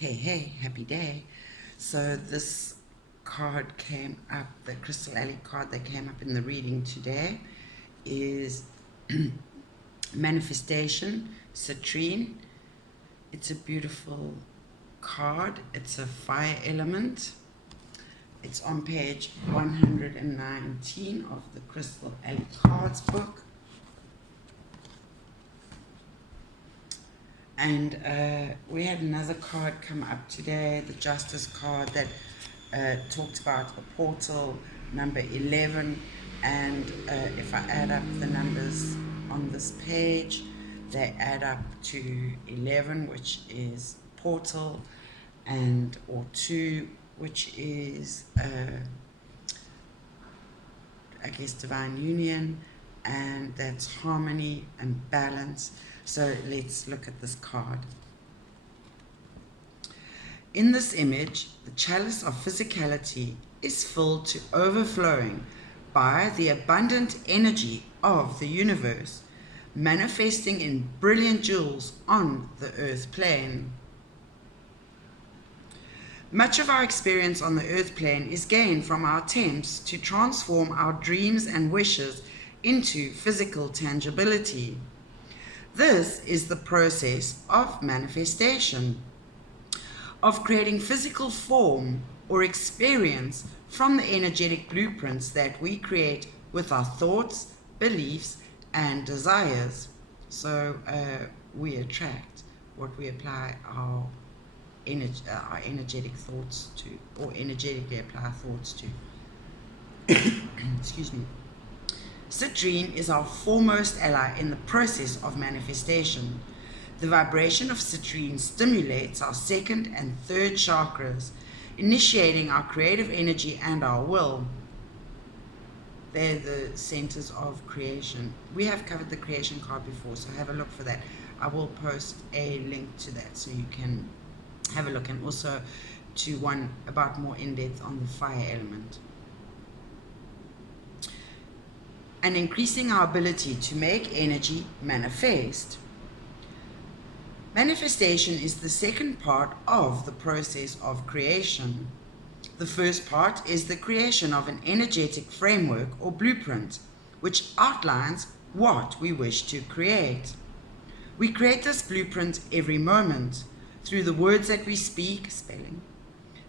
Hey, happy day. So this card came up, the Crystal Alley card that came up in the reading today is Manifestation, Citrine. It's a beautiful card. It's a fire element. It's on page 119 of the Crystal Alley Cards book. And we had another card come up today, the Justice card, that talked about a portal number 11. And if I add up the numbers on this page, they add up to 11, which is portal, and or 2, which is I guess divine union, and that's harmony and balance. So let's look at this card. In this image, the chalice of physicality is filled to overflowing by the abundant energy of the universe, manifesting in brilliant jewels on the earth plane. Much of our experience on the earth plane is gained from our attempts to transform our dreams and wishes into physical tangibility. This is the process of manifestation, of creating physical form or experience from the energetic blueprints that we create with our thoughts, beliefs, and desires. So we attract what we apply our energetic thoughts to, or energetically apply our thoughts to. Excuse me. Citrine is our foremost ally in the process of manifestation. The vibration of citrine stimulates our second and third chakras, initiating our creative energy and our will. They're the centers of creation. We have covered the creation card before, so have a look for that. I will post a link to that so you can have a look, and also to one about more in-depth on the fire element. And increasing our ability to make energy manifest. Manifestation is the second part of the process of creation. The first part is the creation of an energetic framework or blueprint, which outlines what we wish to create. We create this blueprint every moment through the words that we speak, spelling,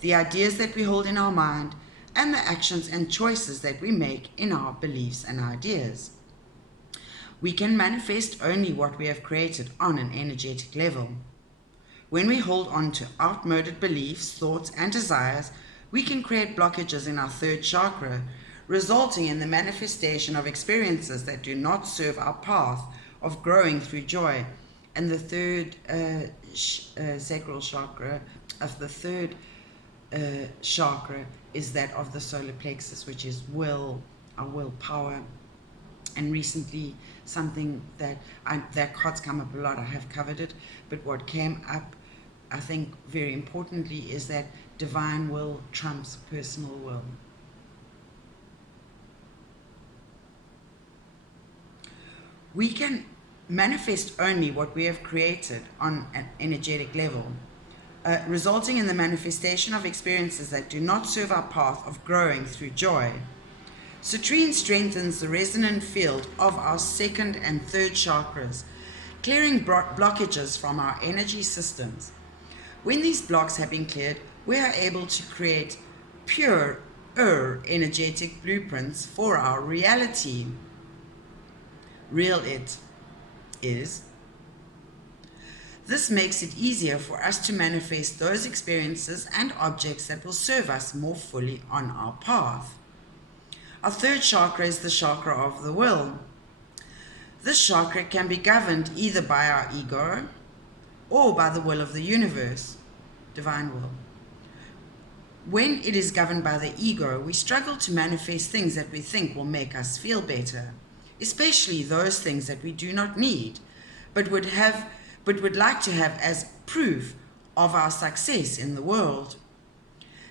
the ideas that we hold in our mind, and the actions and choices that we make in our beliefs and ideas. We can manifest only what we have created on an energetic level. When we hold on to outmoded beliefs, thoughts, and desires, we can create blockages in our third chakra, resulting in the manifestation of experiences that do not serve our path of growing through joy. And the third sacral chakra, of the third chakra, is that of the solar plexus, which is will, our willpower. And recently, something that card's come up a lot, I have covered it, but what came up, I think very importantly, is that divine will trumps personal will. We can manifest only what we have created on an energetic level, resulting in the manifestation of experiences that do not serve our path of growing through joy. Citrine strengthens the resonant field of our second and third chakras, clearing blockages from our energy systems. When these blocks have been cleared, we are able to create pure energetic blueprints for our reality. Real it is. This makes it easier for us to manifest those experiences and objects that will serve us more fully on our path. Our third chakra is the chakra of the will. This chakra can be governed either by our ego or by the will of the universe, divine will. When it is governed by the ego, we struggle to manifest things that we think will make us feel better, especially those things that we do not need, but would like to have as proof of our success in the world.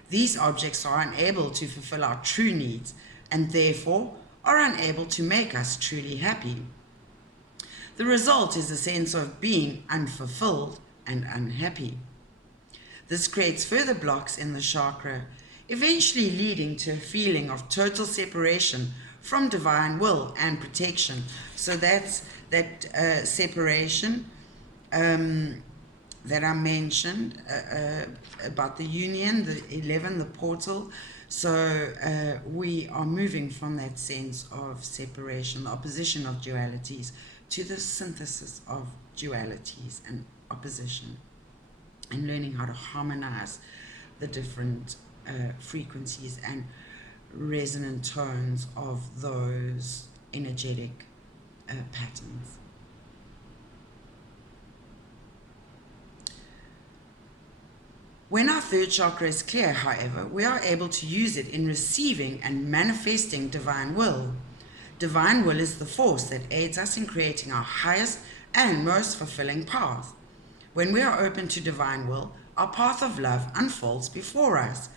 These objects are unable to fulfill our true needs and therefore are unable to make us truly happy. The result is a sense of being unfulfilled and unhappy. This creates further blocks in the chakra, eventually leading to a feeling of total separation from divine will and protection. So that's that separation that I mentioned about the union, the 11, the portal. So we are moving from that sense of separation, the opposition of dualities, to the synthesis of dualities and opposition, and learning how to harmonize the different frequencies and resonant tones of those energetic patterns. When our third chakra is clear, however, we are able to use it in receiving and manifesting divine will. Divine will is the force that aids us in creating our highest and most fulfilling path. When we are open to divine will, our path of love unfolds before us,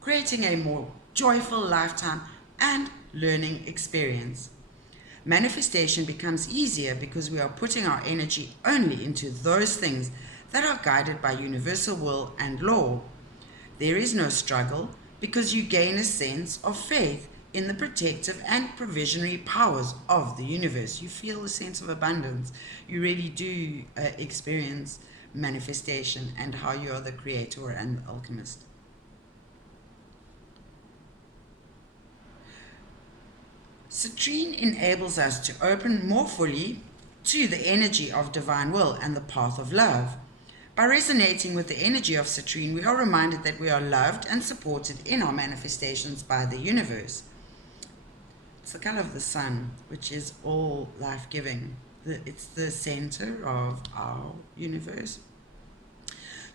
creating a more joyful lifetime and learning experience. Manifestation becomes easier because we are putting our energy only into those things that are guided by universal will and law. There is no struggle because you gain a sense of faith in the protective and provisionary powers of the universe. You feel a sense of abundance. You really do experience manifestation and how you are the creator and the alchemist. Citrine enables us to open more fully to the energy of divine will and the path of love. By resonating with the energy of Citrine, we are reminded that we are loved and supported in our manifestations by the universe. It's the color of the sun, which is all life-giving. It's the center of our universe.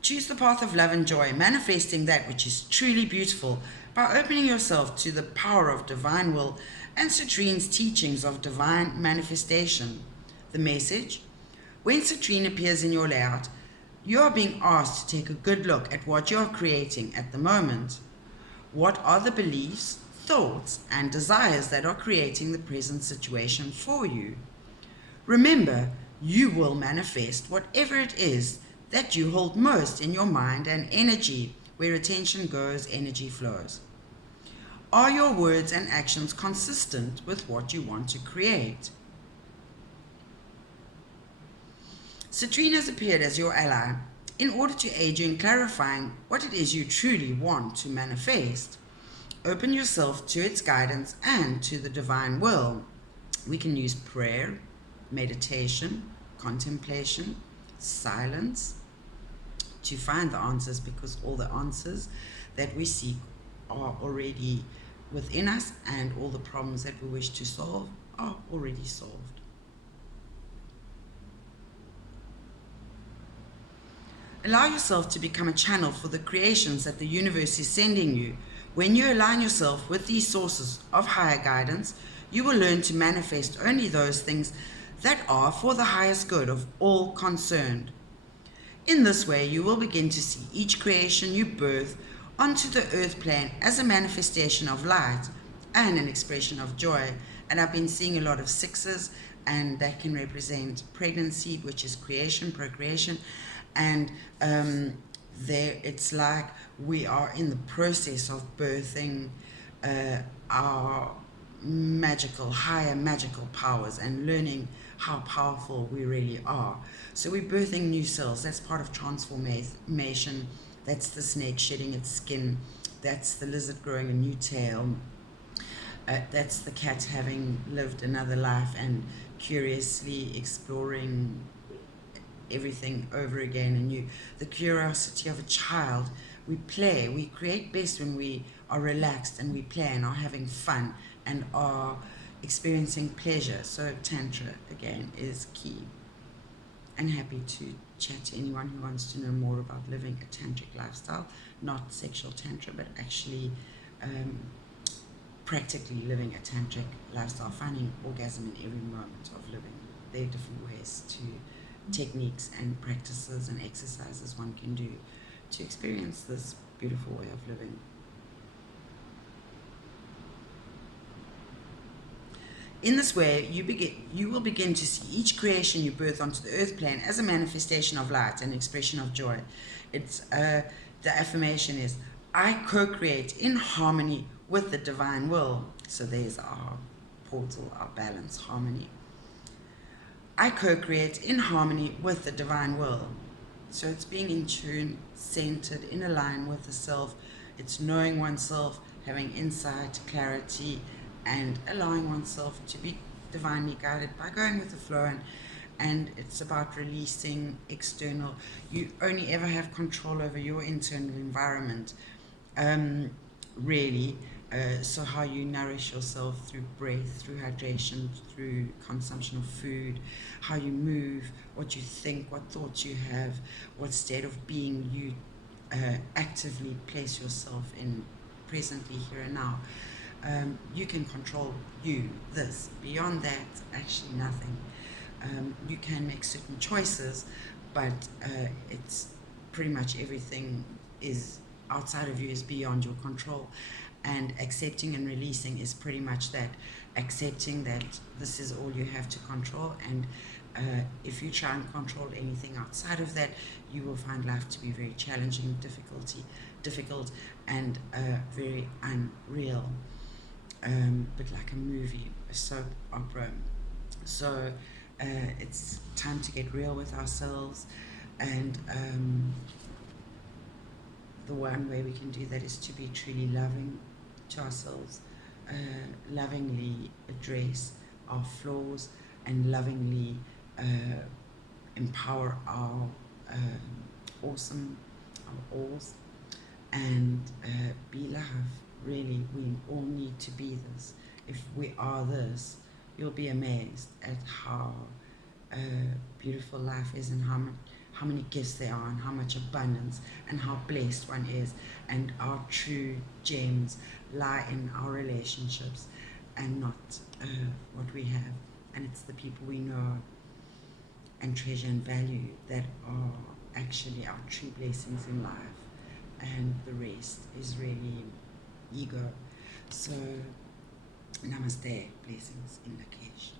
Choose the path of love and joy, manifesting that which is truly beautiful by opening yourself to the power of divine will and Citrine's teachings of divine manifestation. The message: when Citrine appears in your layout, you are being asked to take a good look at what you are creating at the moment. What are the beliefs, thoughts, and desires that are creating the present situation for you? Remember, you will manifest whatever it is that you hold most in your mind and energy. Where attention goes, energy flows. Are your words and actions consistent with what you want to create? Citrine has appeared as your ally in order to aid you in clarifying what it is you truly want to manifest. Open yourself to its guidance and to the divine will. We can use prayer, meditation, contemplation, silence to find the answers, because all the answers that we seek are already within us, and all the problems that we wish to solve are already solved. Allow yourself to become a channel for the creations that the universe is sending you. When you align yourself with these sources of higher guidance, you will learn to manifest only those things that are for the highest good of all concerned. In this way, you will begin to see each creation you birth onto the earth plane as a manifestation of light and an expression of joy. And I've been seeing a lot of sixes, and that can represent pregnancy, which is creation, procreation. And there it's like we are in the process of birthing our higher magical powers and learning how powerful we really are. So we're birthing new cells. That's part of transformation. That's the snake shedding its skin. That's the lizard growing a new tail. That's the cat having lived another life and curiously exploring everything over again anew. The curiosity of a child. We play, we create best when we are relaxed and we play and are having fun and are experiencing pleasure. So Tantra, again, is key. And happy to chat to anyone who wants to know more about living a tantric lifestyle, not sexual tantra, but actually practically living a tantric lifestyle, finding orgasm in every moment of living. There are different ways techniques and practices and exercises one can do to experience this beautiful way of living. In this way, you will begin to see each creation you birth onto the earth plane as a manifestation of light and expression of joy. It's the affirmation is, I co-create in harmony with the divine will. So there's our portal, our balance, harmony. I co-create in harmony with the divine will. So it's being in tune, centered, in a line with the self. It's knowing oneself, having insight, clarity, and allowing oneself to be divinely guided by going with the flow. And it's about releasing external. You only ever have control over your internal environment, really. So how you nourish yourself through breath, through hydration, through consumption of food, how you move, what you think, what thoughts you have, what state of being you actively place yourself in presently, here and now. You can control this. Beyond that, actually nothing. You can make certain choices, but it's pretty much everything is outside of you, is beyond your control. And accepting and releasing is pretty much that. Accepting that this is all you have to control, and if you try and control anything outside of that, you will find life to be very challenging, difficult, and very unreal. But like a movie, a soap opera. So it's time to get real with ourselves, and the one way we can do that is to be truly loving to ourselves, lovingly address our flaws, and lovingly empower our awesome, our alls, and be love. Really, we all need to be this. If we are this, you'll be amazed at how beautiful life is, and how many gifts there are, and how much abundance, and how blessed one is. And our true gems lie in our relationships, and not what we have. And it's the people we know and treasure and value that are actually our true blessings in life, and the rest is really ego. So namaste, blessings in Lakesh.